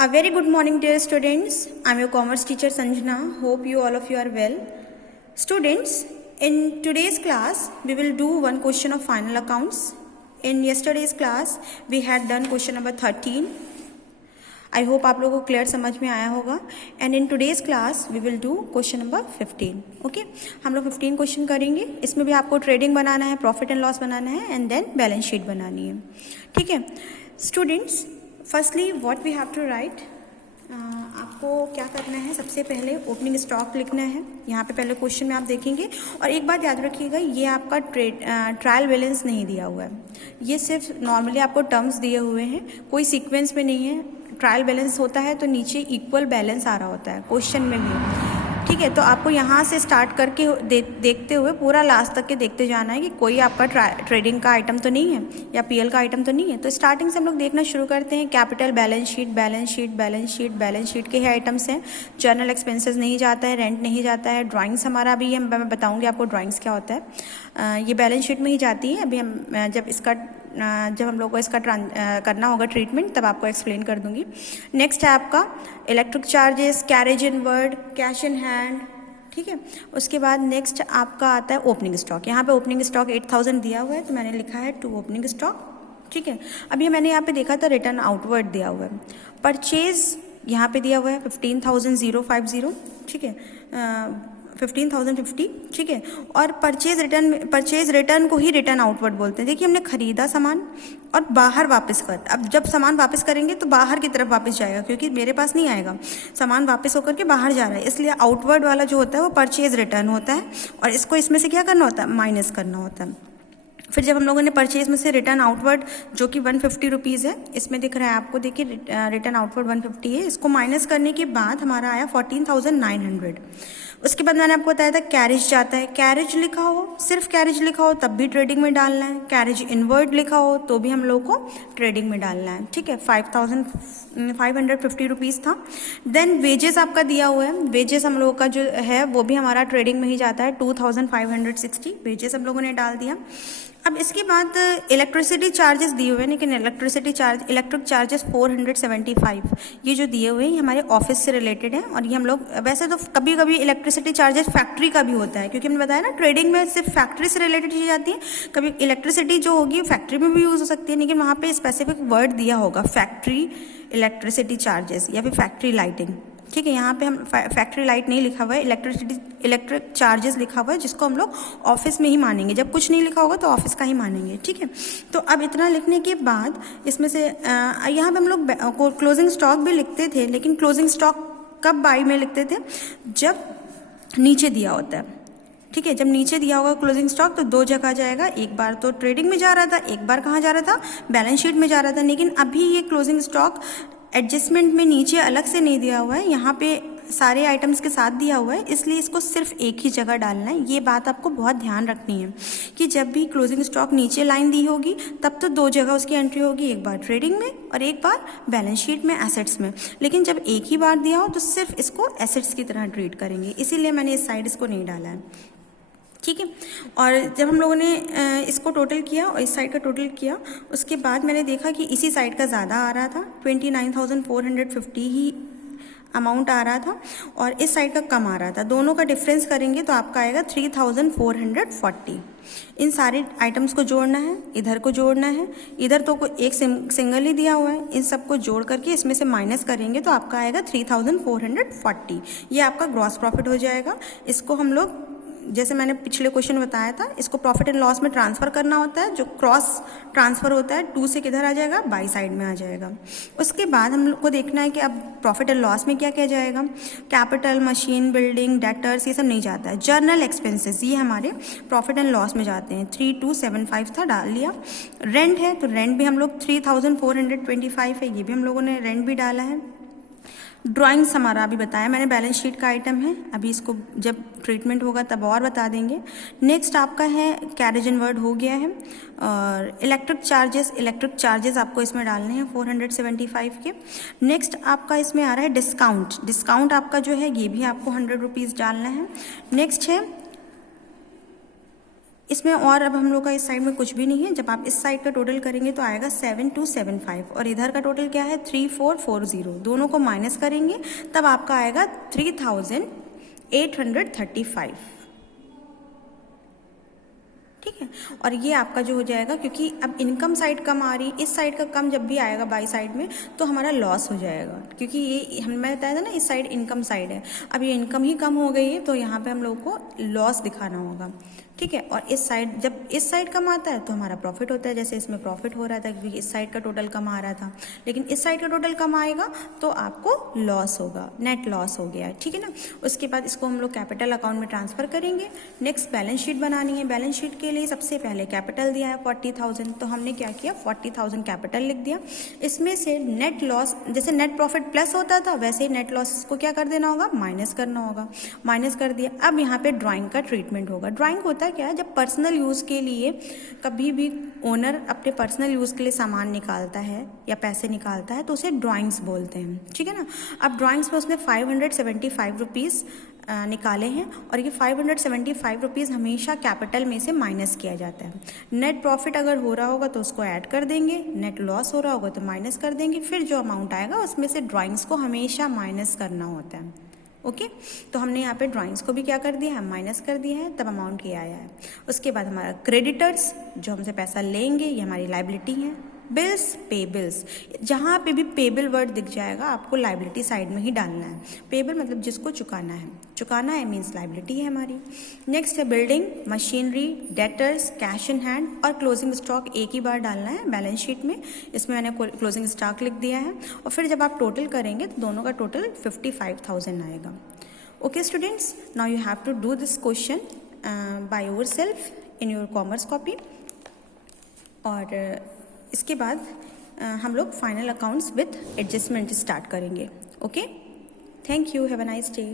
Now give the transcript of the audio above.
A very good morning, dear students. I'm your commerce teacher Sanjana. Hope you all of you are well. Students, in today's class, we will do one question of final accounts. In yesterday's class, we had done question number 13. I hope आप लोगों को clear समझ में आया होगा. And in today's class we will do question number 15. Okay, हम लोग 15 question करेंगे. इसमें भी आपको ट्रेडिंग बनाना है, प्रॉफिट एंड लॉस बनाना है एंड देन बैलेंस शीट बनानी है. ठीक है students, firstly what we have to write. आपको क्या करना है, सबसे पहले ओपनिंग स्टॉक लिखना है. यहाँ पे पहले क्वेश्चन में आप देखेंगे. और एक बात याद रखिएगा, ये आपका ट्रायल बैलेंस नहीं दिया हुआ है. ये सिर्फ नॉर्मली आपको टर्म्स दिए हुए हैं, कोई सीक्वेंस में नहीं है. ट्रायल बैलेंस होता है तो नीचे इक्वल बैलेंस आ रहा होता है क्वेश्चन में भी. ठीक है, तो आपको यहाँ से स्टार्ट करके देखते हुए पूरा लास्ट तक के देखते जाना है कि कोई आपका ट्रेडिंग का आइटम तो नहीं है या पीएल का आइटम तो नहीं है. तो स्टार्टिंग से हम लोग देखना शुरू करते हैं. Capital, balance sheet, balance sheet, balance sheet, balance sheet के ही आइटम्स हैं. जर्नल एक्सपेंसेस नहीं जाता है, रेंट नहीं जाता है, ड्राइंग्स हमारा भी है. मैं बताऊँगी आपको ड्राइंग्स क्या होता है. ये बैलेंस शीट में ही जाती है. अभी हम जब हम लोग को इसका करना होगा ट्रीटमेंट, तब आपको एक्सप्लेन कर दूंगी. नेक्स्ट है आपका electric charges, carriage inward, cash in hand. ठीक है, उसके बाद नेक्स्ट आपका आता है ओपनिंग स्टॉक. यहाँ पे ओपनिंग स्टॉक 8000 दिया हुआ है, तो मैंने लिखा है टू ओपनिंग स्टॉक. ठीक है, अभी मैंने यहाँ पे देखा था रिटर्न आउटवर्ड दिया हुआ है. परचेज यहाँ पे दिया हुआ है 15,050. ठीक है, 15,050. ठीक है, और परचेज रिटर्न को ही रिटर्न आउटवर्ड बोलते हैं. देखिए, हमने खरीदा सामान और बाहर वापस कर. अब जब सामान वापस करेंगे तो बाहर की तरफ वापस जाएगा, क्योंकि मेरे पास नहीं आएगा. सामान वापस होकर के बाहर जा रहा है, इसलिए आउटवर्ड वाला जो होता है वो परचेज रिटर्न होता है. और इसको इसमें से क्या करना होता है, माइनस करना होता है. फिर जब हम लोगों ने परचेज में से रिटर्न आउटवर्ड, जो कि 150 रुपीज़ है, इसमें दिख रहा है आपको, देखिए रिटर्न आउटवर्ड 150 है. इसको माइनस करने के बाद हमारा आया 14,900. उसके बाद मैंने आपको बताया था कैरेज जाता है. कैरेज लिखा हो, सिर्फ कैरेज लिखा हो तब भी ट्रेडिंग में डालना है. कैरेज इनवर्ड लिखा हो तो भी हम लोग को ट्रेडिंग में डालना है. ठीक है, 5,550 रुपीज़ था. देन वेजेस आपका दिया हुआ है. वेजेस हम लोगों का जो है वो भी हमारा ट्रेडिंग में ही जाता है. 2,560 वेजेस हम लोगों ने डाल दिया. अब इसके बाद इलेक्ट्रिसिटी चार्जेस दिए हुए हैं, लेकिन इलेक्ट्रिक चार्जेस 475 ये जो दिए हुए हैं ये हमारे ऑफिस से रिलेटेड है. और ये हम लोग वैसे तो कभी कभी इलेक्ट्रिसिटी चार्जेस फैक्ट्री का भी होता है, क्योंकि हमने बताया ना ट्रेडिंग में सिर्फ फैक्ट्री से रिलेटेड चीज़ें आती हैं. कभी इलेक्ट्रिसिटी जो होगी फैक्ट्री में भी यूज़ हो सकती है, लेकिन वहाँ पे स्पेसिफिक वर्ड दिया होगा, फैक्ट्री इलेक्ट्रिसिटी चार्जेस या फिर फैक्ट्री लाइटिंग. ठीक है, यहाँ पे हम फैक्ट्री लाइट नहीं लिखा हुआ है, इलेक्ट्रिक चार्जेस लिखा हुआ है, जिसको हम लोग ऑफिस में ही मानेंगे. जब कुछ नहीं लिखा होगा तो ऑफिस का ही मानेंगे. ठीक है, तो अब इतना लिखने के बाद इसमें से यहाँ पे हम लोग क्लोजिंग स्टॉक भी लिखते थे, लेकिन क्लोजिंग स्टॉक कब बाई में लिखते थे, जब नीचे दिया होता है. ठीक है, जब नीचे दिया होगा क्लोजिंग स्टॉक तो दो जगह जाएगा. एक बार तो ट्रेडिंग में जा रहा था, एक बार कहाँ जा रहा था, बैलेंस शीट में जा रहा था. लेकिन अभी ये क्लोजिंग स्टॉक एडजस्टमेंट में नीचे अलग से नहीं दिया हुआ है, यहाँ पे सारे आइटम्स के साथ दिया हुआ है, इसलिए इसको सिर्फ एक ही जगह डालना है. ये बात आपको बहुत ध्यान रखनी है कि जब भी क्लोजिंग स्टॉक नीचे लाइन दी होगी तब तो दो जगह उसकी एंट्री होगी, एक बार ट्रेडिंग में और एक बार बैलेंस शीट में, एसेट्स में. लेकिन जब एक ही बार दिया हो तो सिर्फ इसको एसेट्स की तरह ट्रीट करेंगे, इसीलिए मैंने इस साइड इसको नहीं डाला है. ठीक है, और जब हम लोगों ने इसको टोटल किया और इस साइड का टोटल किया, उसके बाद मैंने देखा कि इसी साइड का ज़्यादा आ रहा था. 29,450 ही अमाउंट आ रहा था और इस साइड का कम आ रहा था. दोनों का डिफरेंस करेंगे तो आपका आएगा 3,440. इन सारे आइटम्स को जोड़ना है, इधर को जोड़ना है, इधर तो एक सिंगल ही दिया हुआ है. इन सबको जोड़ करके इसमें से माइनस करेंगे तो आपका आएगा 3,440. ये आपका ग्रॉस प्रॉफिट हो जाएगा. इसको हम लोग, जैसे मैंने पिछले क्वेश्चन में बताया था, इसको प्रॉफिट एंड लॉस में ट्रांसफ़र करना होता है. जो क्रॉस ट्रांसफ़र होता है, टू से किधर आ जाएगा, बाई साइड में आ जाएगा. उसके बाद हम लोग को देखना है कि अब प्रॉफिट एंड लॉस में क्या क्या जाएगा. कैपिटल, मशीन, बिल्डिंग, डेटर्स, ये सब नहीं जाता है. जर्नल एक्सपेंसेस ये हमारे प्रॉफिट एंड लॉस में जाते हैं. 3,275 था, डाल लिया. रेंट है तो रेंट भी हम लोग 3,425 है, ये भी हम लोगों ने रेंट भी डाला है. ड्राइंग्स हमारा अभी बताया मैंने, बैलेंस शीट का आइटम है. अभी इसको जब ट्रीटमेंट होगा तब और बता देंगे. नेक्स्ट आपका है कैरेज इनवर्ड हो गया है. और इलेक्ट्रिक चार्जेस आपको इसमें डालने हैं 475 के. नेक्स्ट आपका इसमें आ रहा है डिस्काउंट आपका जो है ये भी आपको 100 रुपीज़ डालना है. नेक्स्ट है इसमें और अब हम लोग का इस साइड में कुछ भी नहीं है। जब आप इस साइड का टोटल करेंगे तो आएगा 7275 और इधर का टोटल क्या है 3440, दोनों को माइनस करेंगे तब आपका आएगा 3835। ठीक है, और ये आपका जो हो जाएगा, क्योंकि अब इनकम साइड कम आ रही, इस साइड का कम जब भी आएगा बाई साइड में तो हमारा लॉस हो जाएगा, क्योंकि ये मैं बताया था ना इस साइड इनकम साइड है। अब ये इनकम ही कम हो गई है तो यहाँ पे हम लोगों को लॉस दिखाना होगा। ठीक है, और इस साइड जब इस साइड कम आता है तो हमारा प्रॉफिट होता है, जैसे इसमें प्रॉफिट हो रहा था क्योंकि इस साइड का टोटल कम आ रहा था, लेकिन इस साइड का टोटल कम आएगा तो आपको लॉस होगा, नेट लॉस हो गया। ठीक है ना, उसके बाद इसको हम लोग कैपिटल अकाउंट में ट्रांसफर करेंगे। नेक्स्ट बैलेंस शीट बनानी है। बैलेंस शीट के लिए सबसे पहले कैपिटल दिया है 40,000, तो हमने क्या किया 40,000 कैपिटल लिख दिया। इसमें से नेट लॉस, जैसे नेट प्रॉफिट प्लस होता था वैसे ही नेट लॉस को क्या कर देना होगा, माइनस करना होगा। माइनस कर दिया। अब यहाँ पे ड्राइंग का ट्रीटमेंट होगा। ड्राइंग होता क्या है, जब पर्सनल यूज़ के लिए कभी भी ओनर अपने पर्सनल यूज़ के लिए सामान निकालता है या पैसे निकालता है तो उसे ड्राइंग्स बोलते हैं। ठीक है ना, अब ड्राइंग्स में उसने 575 रुपीज़ निकाले हैं और ये 575 रुपीज़ हमेशा कैपिटल में से माइनस किया जाता है। नेट प्रॉफिट अगर हो रहा होगा तो उसको ऐड कर देंगे, नेट लॉस हो रहा होगा तो माइनस कर देंगे, फिर जो अमाउंट आएगा उसमें से ड्राइंग्स को हमेशा माइनस करना होता है। ओके, तो हमने यहाँ पे ड्राइंग्स को भी क्या कर दिया है, माइनस कर दिया है, तब अमाउंट ये आया है। उसके बाद हमारा क्रेडिटर्स जो हमसे पैसा लेंगे ये हमारी लाइबिलिटी है। बिल्स, पे बिल्स, जहाँ पे भी पेबल वर्ड दिख जाएगा आपको लाइबिलिटी साइड में ही डालना है। पेबल मतलब जिसको चुकाना है, चुकाना है मीन्स लाइबिलिटी है हमारी। नेक्स्ट है building, machinery, debtors, cash in hand और क्लोजिंग स्टॉक एक ही बार डालना है बैलेंस शीट में। इसमें मैंने क्लोजिंग स्टॉक लिख दिया है और फिर जब आप टोटल करेंगे तो दोनों का टोटल 55,000 आएगा। Okay students, now you have to do this question by yourself in your commerce copy. और इसके बाद हम लोग final accounts with adjustment start करेंगे। Okay, thank you, have a nice day.